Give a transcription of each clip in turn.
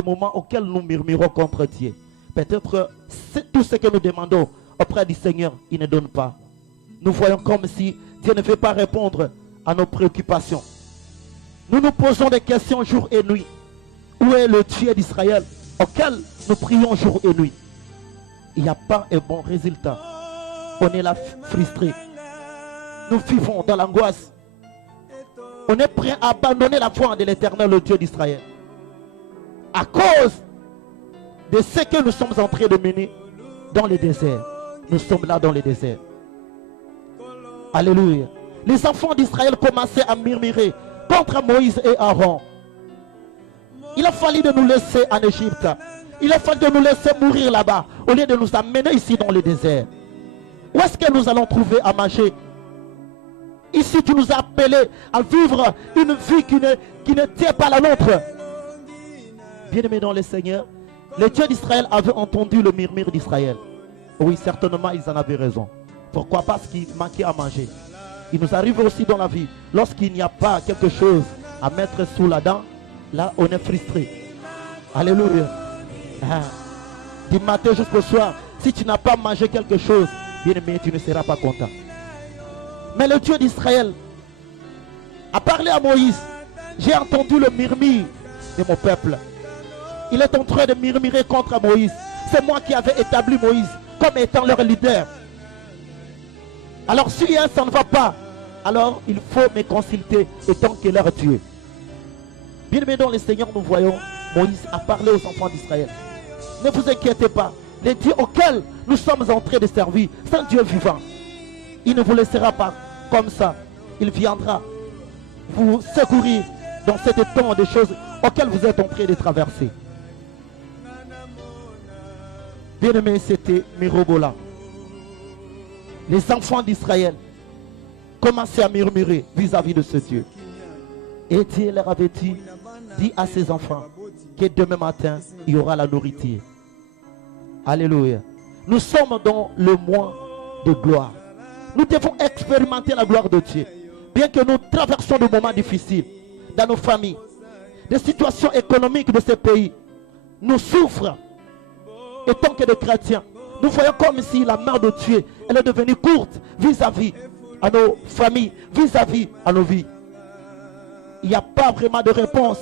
des moments auxquels nous murmurons contre Dieu. Peut-être tout ce que nous demandons auprès du Seigneur, il ne donne pas. Nous voyons comme si Dieu ne veut pas répondre à nos préoccupations. Nous nous posons des questions jour et nuit. Où est le Dieu d'Israël auquel nous prions jour et nuit? Il n'y a pas un bon résultat. On est là frustré. Nous vivons dans l'angoisse. On est prêt à abandonner la foi de l'Éternel, le Dieu d'Israël. À cause de ce que nous sommes en train de mener dans le désert. Nous sommes là dans le désert. Alléluia. Les enfants d'Israël commençaient à murmurer contre Moïse et Aaron. Il a fallu de nous laisser en Égypte. Il a fallu de nous laisser mourir là-bas au lieu de nous amener ici dans le désert. Où est-ce que nous allons trouver à manger? Ici, tu nous as appelés à vivre une vie qui ne tient pas la nôtre. Bien-aimés dans le Seigneur, le Dieu d'Israël avait entendu le murmure d'Israël. Oui, certainement, ils en avaient raison. Pourquoi? Parce qu'il manquait à manger. Il nous arrive aussi dans la vie, lorsqu'il n'y a pas quelque chose à mettre sous la dent, là, on est frustré. Alléluia. Du matin jusqu'au soir, si tu n'as pas mangé quelque chose, bien-aimé, tu ne seras pas content. Mais le Dieu d'Israël a parlé à Moïse. J'ai entendu le murmure de mon peuple. Il est en train de murmurer contre Moïse. C'est moi qui avais établi Moïse comme étant leur leader. Alors si ça ne va pas, alors il faut me consulter étant que leur Dieu. Bien-aimés dans le Seigneur, nous voyons Moïse a parlé aux enfants d'Israël. Ne vous inquiétez pas. Le Dieu auquel nous sommes en train de servir, c'est un Dieu vivant. Il ne vous laissera pas comme ça. Il viendra vous secourir dans cette temps de choses auxquelles vous êtes en train de traverser. Bien-aimé, c'était Mirobola. Les enfants d'Israël commençaient à murmurer vis-à-vis de ce Dieu. Et Dieu leur avait dit à ses enfants que demain matin, il y aura la nourriture. Alléluia. Nous sommes dans le mois de gloire. Nous devons expérimenter la gloire de Dieu. Bien que nous traversons des moments difficiles dans nos familles, des situations économiques de ce pays, nous souffrons. Et tant que des chrétiens, nous voyons comme si la main de Dieu, elle est devenue courte vis-à-vis à nos familles, vis-à-vis à nos vies. Il n'y a pas vraiment de réponse.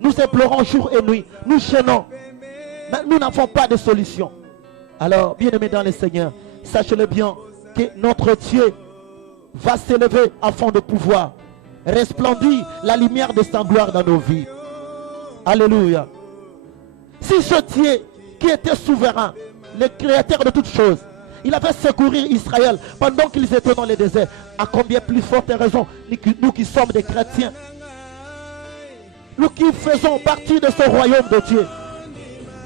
Nous implorons jour et nuit, nous gênons, mais nous n'avons pas de solution. Alors, bien-aimés dans le Seigneur, sachez-le bien que notre Dieu va s'élever afin de pouvoir resplendir la lumière de sa gloire dans nos vies. Alléluia. Si ce Dieu qui était souverain, le créateur de toutes choses, il avait secouru Israël pendant qu'ils étaient dans le désert, à combien plus forte raison nous qui sommes des chrétiens, nous qui faisons partie de ce royaume de Dieu,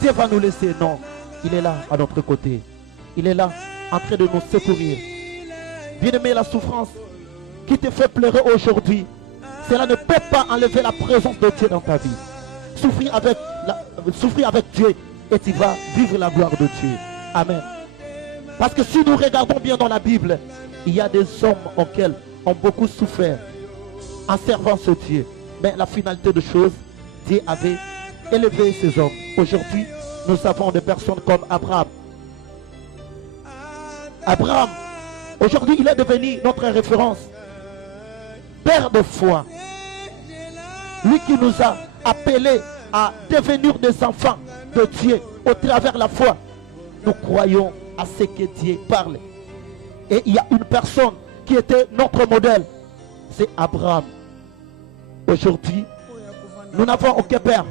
Dieu va nous laisser? Non, il est là à notre côté. Il est là en train de nous secourir. Bien-aimé, la souffrance qui te fait pleurer aujourd'hui, cela ne peut pas enlever la présence de Dieu dans ta vie. Souffrir avec Dieu et tu vas vivre la gloire de Dieu. Amen. Parce que si nous regardons bien dans la Bible, il y a des hommes auxquels ont beaucoup souffert en servant ce Dieu. Mais la finalité de choses, Dieu avait élevé ces hommes. Aujourd'hui, nous avons des personnes comme Abraham. Abraham, aujourd'hui, il est devenu notre référence. Père de foi. Lui qui nous a appelés à devenir des enfants de Dieu au travers de la foi. Nous croyons à ce que Dieu parle. Et il y a une personne qui était notre modèle. C'est Abraham. Aujourd'hui, nous n'avons aucun père.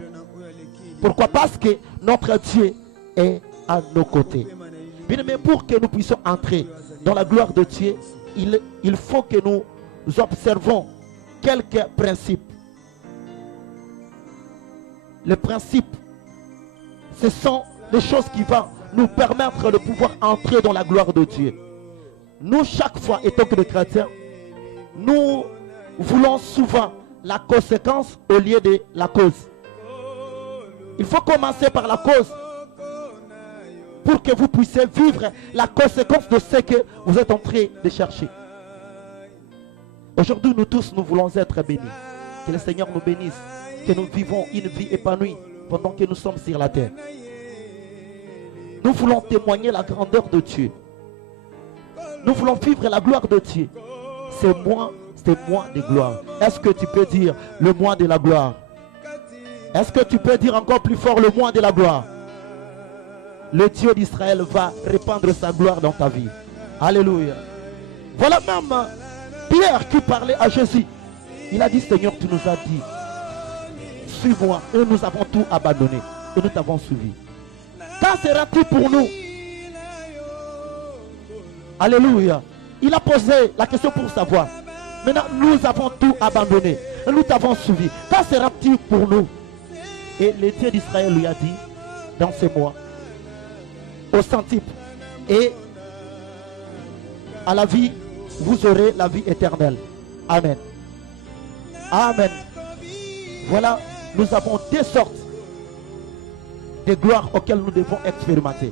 Pourquoi? Parce que notre Dieu est à nos côtés. Bien, mais pour que nous puissions entrer dans la gloire de Dieu, il faut que nous observons quelques principes. Les principes, ce sont les choses qui vont nous permettre de pouvoir entrer dans la gloire de Dieu. Nous, chaque fois, étant que des chrétiens, nous voulons souvent la conséquence au lieu de la cause. Il faut commencer par la cause pour que vous puissiez vivre la conséquence de ce que vous êtes en train de chercher. Aujourd'hui, nous tous, nous voulons être bénis. Que le Seigneur nous bénisse. Que nous vivons une vie épanouie pendant que nous sommes sur la terre. Nous voulons témoigner la grandeur de Dieu. Nous voulons vivre la gloire de Dieu. C'est moi de gloire. Est-ce que tu peux dire le mois de la gloire? Est-ce que tu peux dire encore plus fort le mois de la gloire? Le Dieu d'Israël va répandre sa gloire dans ta vie. Alléluia. Voilà même Pierre qui parlait à Jésus. Il a dit, Seigneur, tu nous as dit, suis-moi. Et nous avons tout abandonné. Et nous t'avons suivi. Quand sera-t-il pour nous? Alléluia. Il a posé la question pour savoir. Maintenant, nous avons tout abandonné. Et nous t'avons suivi. Quand sera-t-il pour nous? Et le Dieu d'Israël lui a dit, dans ces mois, au centuple, et à la vie, vous aurez la vie éternelle. Amen. Amen. Voilà, nous avons deux sortes de gloires auxquelles nous devons expérimenter.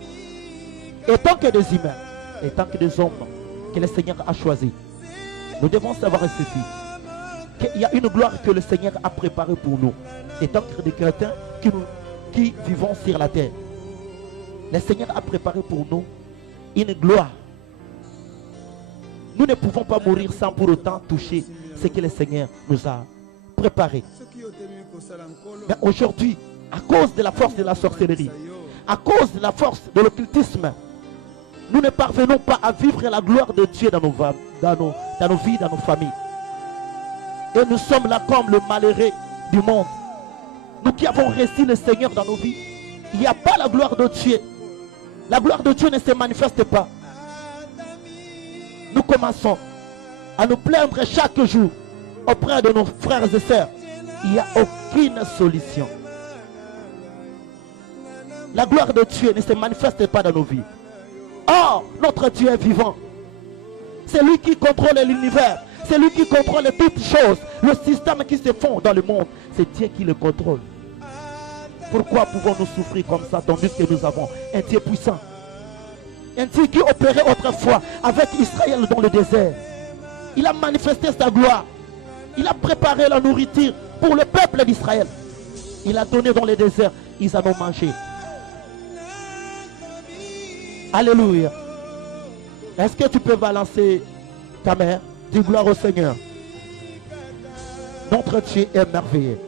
Et tant que des humains, et tant que des hommes que le Seigneur a choisis, nous devons savoir ceci, qu'il y a une gloire que le Seigneur a préparée pour nous. Et tant que des chrétiens qui vivons sur la terre, le Seigneur a préparé pour nous une gloire. Nous ne pouvons pas mourir sans pour autant toucher ce que le Seigneur nous a préparé. Mais aujourd'hui, à cause de la force de la sorcellerie, à cause de la force de l'occultisme, nous ne parvenons pas à vivre la gloire de Dieu dans nos vies, dans nos familles. Et nous sommes là comme le malheureux du monde. Nous qui avons reçu le Seigneur dans nos vies, il n'y a pas la gloire de Dieu. La gloire de Dieu ne se manifeste pas. Nous commençons à nous plaindre chaque jour auprès de nos frères et sœurs. Il n'y a aucune solution. La gloire de Dieu ne se manifeste pas dans nos vies. Or, notre Dieu est vivant. C'est lui qui contrôle l'univers. C'est lui qui contrôle toutes choses. Le système qui se fond dans le monde, c'est Dieu qui le contrôle. Pourquoi pouvons-nous souffrir comme ça tandis que nous avons un Dieu puissant? Un Dieu qui opérait autrefois avec Israël dans le désert. Il a manifesté sa gloire. Il a préparé la nourriture pour le peuple d'Israël. Il a donné dans le désert. Ils en ont mangé. Alléluia. Est-ce que tu peux balancer ta mère? Dis gloire au Seigneur. Notre Dieu est merveilleux.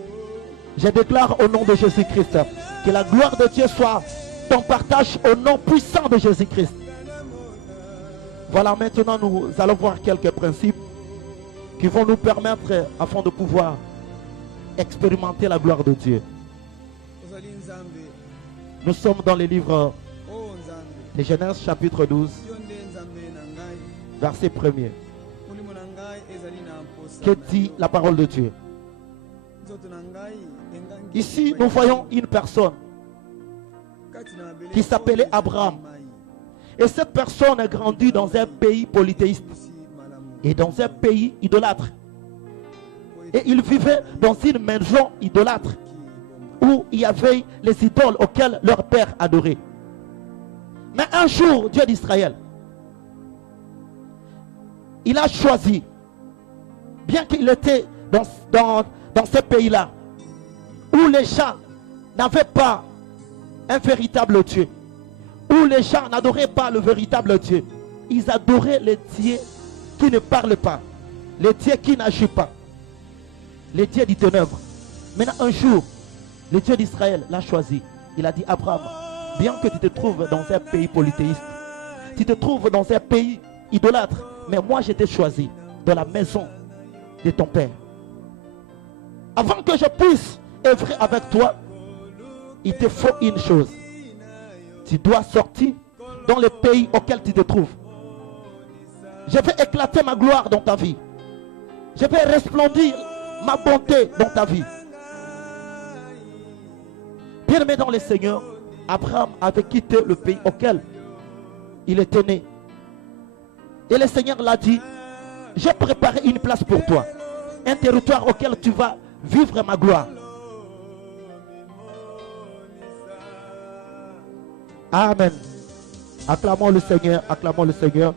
Je déclare au nom de Jésus-Christ que la gloire de Dieu soit ton partage au nom puissant de Jésus-Christ. Voilà, maintenant nous allons voir quelques principes qui vont nous permettre afin de pouvoir expérimenter la gloire de Dieu. Nous sommes dans le livre de Genèse chapitre 12, verset 1er. Que dit la parole de Dieu? Ici, nous voyons une personne qui s'appelait Abraham. Et cette personne a grandi dans un pays polythéiste et dans un pays idolâtre. Et il vivait dans une maison idolâtre où il y avait les idoles auxquelles leur père adorait. Mais un jour, Dieu d'Israël, il a choisi, bien qu'il était dans ce pays-là, où les gens n'avaient pas un véritable Dieu, où les gens n'adoraient pas le véritable Dieu. Ils adoraient les dieux qui ne parlent pas, les dieux qui n'agissent pas, les dieux du ténèbre. Maintenant, un jour, le Dieu d'Israël l'a choisi. Il a dit, Abraham, bien que tu te trouves dans un pays polythéiste, tu te trouves dans un pays idolâtre, mais moi je t'ai choisi dans la maison de ton père. Avant que je puisse œuvrer avec toi, il te faut une chose. Tu dois sortir dans le pays auquel tu te trouves. Je vais éclater ma gloire dans ta vie. Je vais resplendir ma bonté dans ta vie. Bien-aimé dans le Seigneur, Abraham avait quitté le pays auquel il était né. Et le Seigneur l'a dit, j'ai préparé une place pour toi. Un territoire auquel tu vas vivre ma gloire. Amen. Acclamons le Seigneur, acclamons le Seigneur.